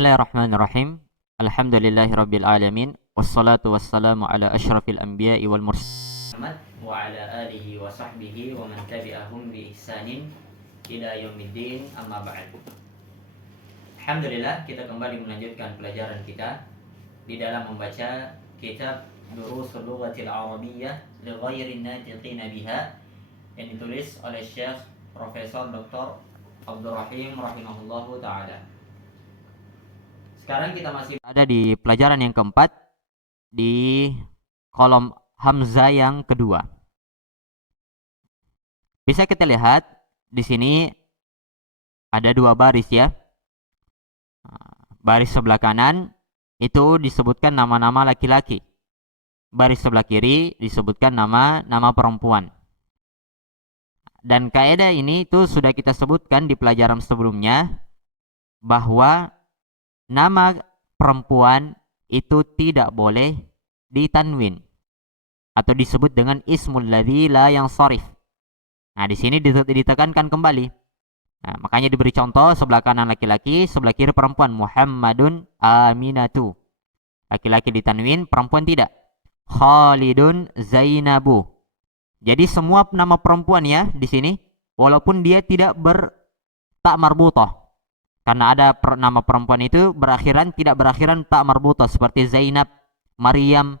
Bismillahirrahmanirrahim. Alhamdulillahirabbil alamin wassalatu wassalamu ala asyrafil anbiya'i wal mursalin wa ala alihi wa sahbihi wa man tabi'ahum bi ihsanin ila yaumiddin amma ba'd. Alhamdulillah, kita kembali melanjutkan pelajaran kita di dalam membaca kitab Durusul Lughatil Arabiyyah li ghairin natiqina biha yang ditulis oleh Syekh Profesor Dr. Abdul Rahim rahimahullahu taala. Sekarang kita masih ada di pelajaran yang keempat di kolom hamzah yang kedua. Bisa kita lihat di sini ada dua baris ya. Baris sebelah kanan itu disebutkan nama-nama laki-laki. Baris sebelah kiri disebutkan nama-nama perempuan. Dan kaidah ini itu sudah kita sebutkan di pelajaran sebelumnya bahwa nama perempuan itu tidak boleh ditanwin atau disebut dengan ismul ladzi la yansharif. Nah, di sini ditekankan kembali. Nah, makanya diberi contoh sebelah kanan laki-laki, sebelah kiri perempuan. Muhammadun Aminatu. Laki-laki ditanwin, perempuan tidak. Khalidun Zainabu. Jadi semua nama perempuan ya di sini walaupun dia tidak tak marbutah. Karena ada nama perempuan itu tidak berakhiran tak marbutah seperti Zainab, Maryam,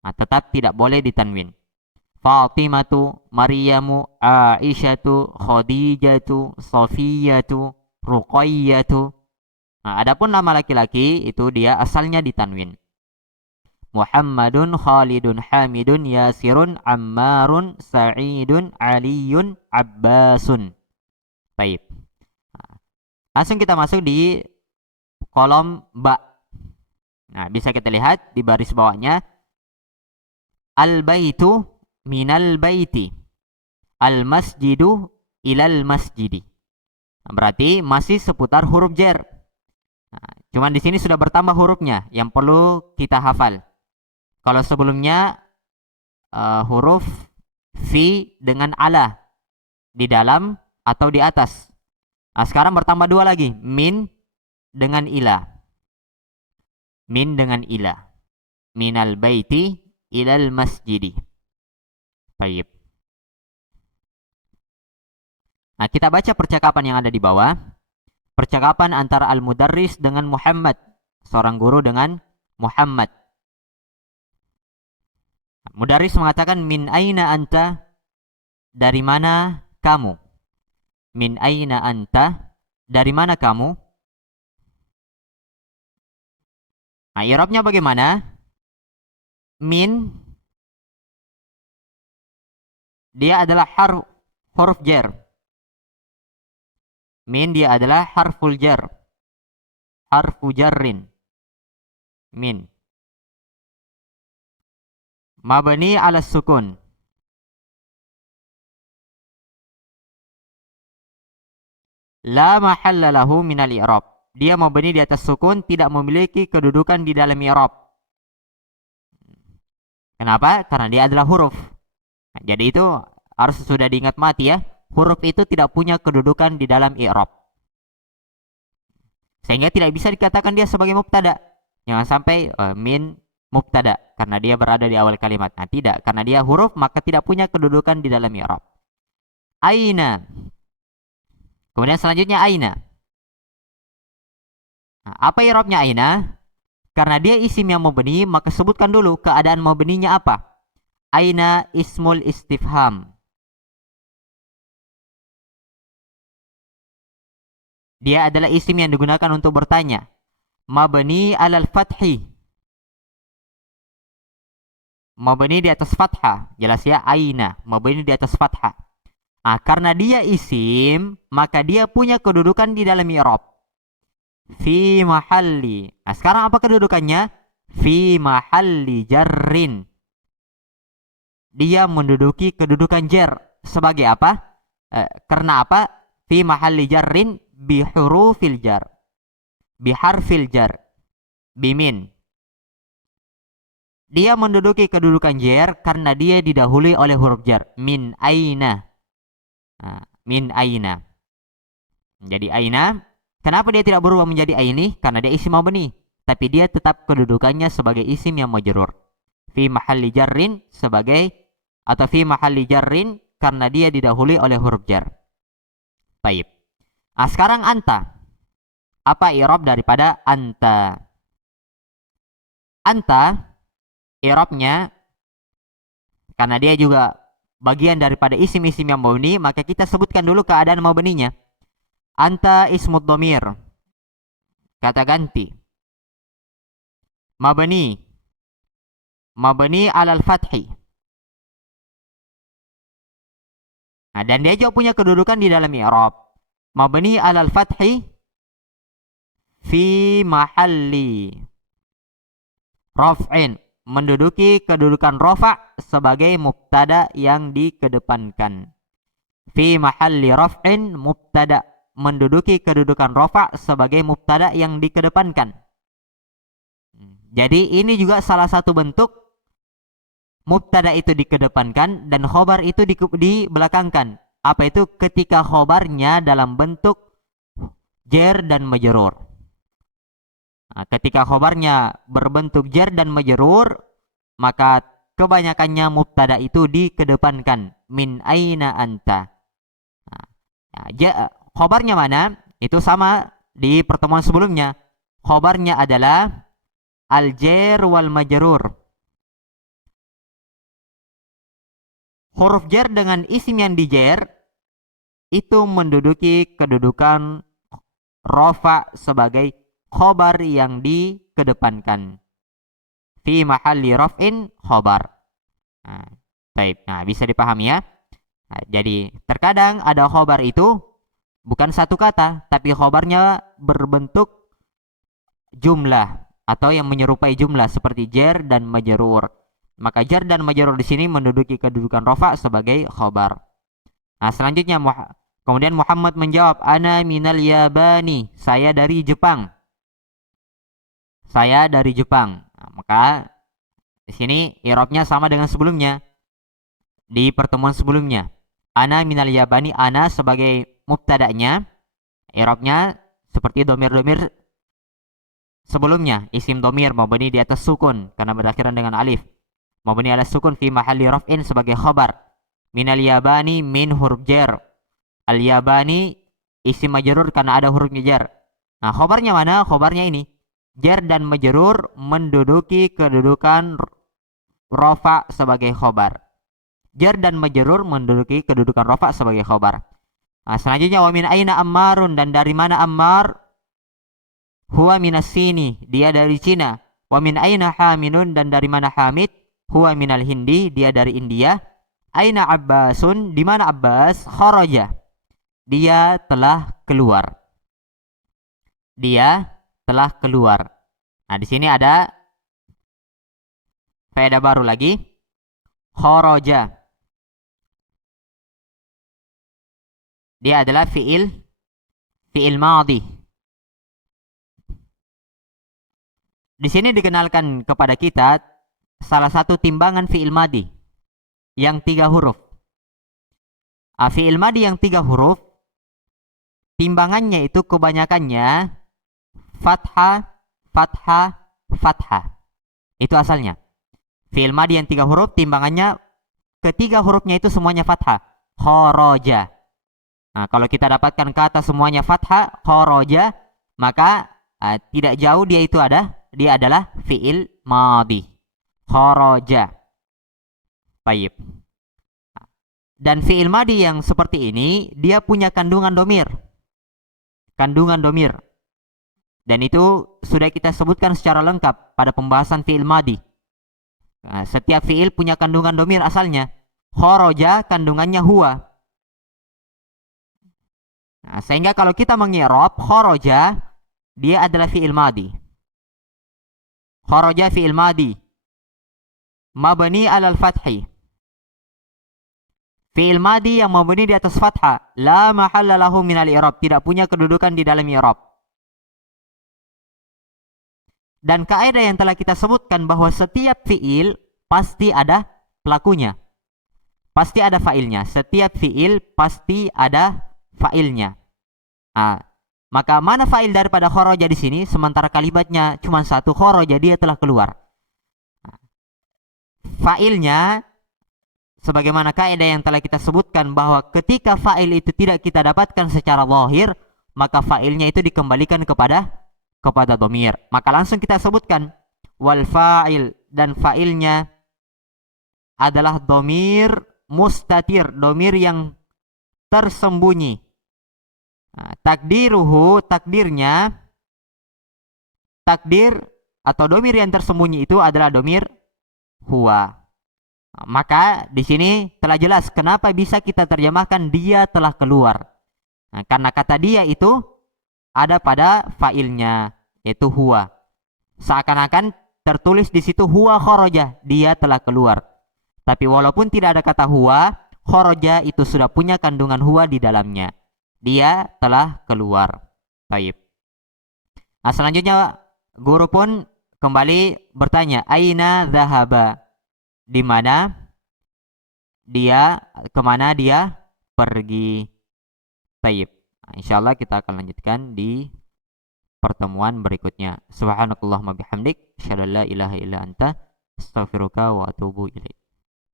nah, tetap tidak boleh ditanwin. Fatimatu, Maryamu, Aisyatu, Khadijatu, Safiyatu, Ruqayyatu. Nah, adapun nama laki-laki itu dia asalnya ditanwin. Muhammadun, Khalidun, Hamidun, Yasirun, Ammarun, Sa'idun, Aliyun, Abbasun. Baik. Langsung kita masuk di kolom ba. Nah, bisa kita lihat di baris bawahnya. Al-baitu minal baiti. Al-masjidu ilal masjidi. Nah, berarti masih seputar huruf jar. Nah, cuman di sini sudah bertambah hurufnya yang perlu kita hafal. Kalau sebelumnya huruf fi dengan ala di dalam atau di atas. Nah, sekarang bertambah dua lagi, min dengan ila. Min dengan ila. Minal baiti ilal masjidi. Baik. Nah, kita baca percakapan yang ada di bawah. Percakapan antara al-mudarris dengan Muhammad. Seorang guru dengan Muhammad. Mudarris mengatakan, min aina anta? Dari mana kamu? Min aina anta? Dari mana kamu? Nah, i'rabnya bagaimana? Min dia adalah huruf jar. Min dia adalah harful jar. Harfu jarrin. Min. Mabni ala sukun. La mahalla lahu minal i'rab. Dia mabni di atas sukun, tidak memiliki kedudukan di dalam i'rab. Kenapa? Karena dia adalah huruf. Nah, jadi itu harus sudah diingat mati ya. Huruf itu tidak punya kedudukan di dalam i'rab. Sehingga tidak bisa dikatakan dia sebagai mubtada. Jangan sampai min mubtada karena dia berada di awal kalimat. Nah, tidak, karena dia huruf maka tidak punya kedudukan di dalam i'rab. Aina. Kemudian selanjutnya aina. Nah, apa i'rabnya aina? Karena dia isim yang mabni, maka sebutkan dulu keadaan mabninya apa. Aina ismul istifham. Dia adalah isim yang digunakan untuk bertanya. Mabni alal fathi. Mabni di atas fathah. Jelas ya, aina. Mabni di atas fathah. Nah, karena dia isim, maka dia punya kedudukan di dalam i'rab. Fi mahalli. Nah, sekarang apa kedudukannya? Fi mahalli jarrin. Dia menduduki kedudukan jar. Sebagai apa? Karena apa? Fi mahalli jarrin bi hurufil jar. Bi harfil jar. Bimin. Dia menduduki kedudukan jar karena dia didahului oleh huruf jar. Min aina. Nah, min aina. Jadi aina Kenapa dia tidak berubah menjadi aini? Karena dia isim mabni, tapi dia tetap kedudukannya sebagai isim yang majrur. Fi mahalli jarrin sebagai, atau fi mahalli jarrin karena dia didahului oleh huruf jar. Baik. Nah, sekarang anta. Apa i'rab daripada anta? Anta i'rabnya, karena dia juga bagian daripada isim-isim yang mabni, maka kita sebutkan dulu keadaan mabninya. Anta ismud dhamir, kata ganti. Mabni alal fathi. Nah, dan dia juga punya kedudukan di dalam i'rab. Mabni alal fathi fi mahalli raf'in, menduduki kedudukan rafa' sebagai mubtada yang dikedepankan. Fi mahalli raf'in mubtada, menduduki kedudukan rafa' sebagai mubtada yang dikedepankan. Jadi ini juga salah satu bentuk mubtada itu dikedepankan dan khobar itu dibelakangkan. Apa itu? Ketika khobarnya dalam bentuk jar dan majrur. Nah, ketika khobarnya berbentuk jar dan majrur, maka kebanyakannya mubtada itu dikedepankan. Min aina anta. Nah, khobarnya mana? Itu sama di pertemuan sebelumnya. Khobarnya adalah al-jar wal majrur. Huruf jar dengan isim yang dijar itu menduduki kedudukan rafa sebagai khobar yang dikedepankan. Fi mahalli raf'in khobar. Nah, baik. Nah, bisa dipahami ya. Nah, jadi terkadang ada khobar itu bukan satu kata, tapi khobarnya berbentuk jumlah atau yang menyerupai jumlah seperti jar dan majrur. Maka jar dan majrur di sini menduduki kedudukan rafa sebagai khobar. Nah, selanjutnya kemudian Muhammad menjawab, ana minal yabani, saya dari Jepang. Saya dari Jepang. Nah, maka di sini i'rabnya sama dengan sebelumnya. Di pertemuan sebelumnya. Ana minal yabani, ana sebagai mubtada'nya, i'rabnya seperti domir-domir sebelumnya. Isim domir mabni di atas sukun karena berakhiran dengan alif. Mabni ala sukun fi mahalli raf'in sebagai khabar. Minal yabani, min huruf jar. Al yabani isim majrur karena ada huruf jar. Nah, khabarnya mana? Khabarnya ini. Jar dan majrur menduduki kedudukan rafa sebagai khabar. Jar dan majrur menduduki kedudukan rafa sebagai khabar. Nah, selanjutnya wa min aina ammarun, dan dari mana Ammar? Huwa minas sini, dia dari Cina. Wa min aina haminun, dan dari mana Hamid? Huwa minal Hindi, dia dari India. Aina Abbasun, di mana Abbas? Kharaja, dia telah keluar. Dia telah keluar. Nah, di sini ada faedah baru lagi. Kharaja, dia adalah fi'il madhi. Di sini dikenalkan kepada kita salah satu timbangan fi'il madhi yang 3 huruf. Fi'il madhi yang 3 huruf, timbangannya itu kebanyakannya fathah, fathah, fathah. Itu asalnya. Fi'il madhi yang 3 huruf, timbangannya ketiga hurufnya itu semuanya fathah. Kharaja. Nah, kalau kita dapatkan kata semuanya fathah, kharaja, maka tidak jauh dia adalah fi'il madhi. Kharaja. Baik. Dan fi'il madhi yang seperti ini dia punya kandungan domir. Kandungan domir. Dan itu sudah kita sebutkan secara lengkap pada pembahasan fi'il madhi. Nah, setiap fi'il punya kandungan domir asalnya. Kharaja kandungannya huwa. Nah, sehingga kalau kita mengi'rab kharaja, dia adalah fi'il madhi. Kharaja fi'il madhi mabni alal fathi. Fi'il madhi yang mabni di atas fathah, la mahalla lahu minal i'rab, tidak punya kedudukan di dalam i'rab. Dan kaidah yang telah kita sebutkan bahwa setiap fi'il pasti ada pelakunya. Pasti ada fa'ilnya. Setiap fi'il pasti ada fa'ilnya. Nah, Maka mana fa'il daripada kharaja di sini? Sementara kalimatnya cuma satu, kharaja, dia telah keluar. Fa'ilnya sebagaimana kaidah yang telah kita sebutkan bahwa ketika fa'il itu tidak kita dapatkan secara zahir, maka fa'ilnya itu dikembalikan kepada dhamir. Maka langsung kita sebutkan wal fa'il, dan fa'ilnya adalah dhamir mustatir, dhamir yang tersembunyi. Takdiruhu, takdirnya, takdir atau dhamir yang tersembunyi itu adalah dhamir huwa. Maka di sini telah jelas kenapa bisa kita terjemahkan dia telah keluar. Karena kata dia itu ada pada fa'ilnya, yaitu huwa. Seakan-akan tertulis di situ huwa kharaja, dia telah keluar. Tapi walaupun tidak ada kata huwa, kharaja itu sudah punya kandungan huwa di dalamnya. Dia telah keluar. Baik. Nah, selanjutnya guru pun kembali bertanya, aina dhahaba? Di mana dia, kemana dia pergi. Baik. Nah, insyaallah kita akan lanjutkan di pertemuan berikutnya. Subhanakallahumma bihamdik, asyhadu an la ilaha illa anta, astaghfiruka wa atubu ilaik.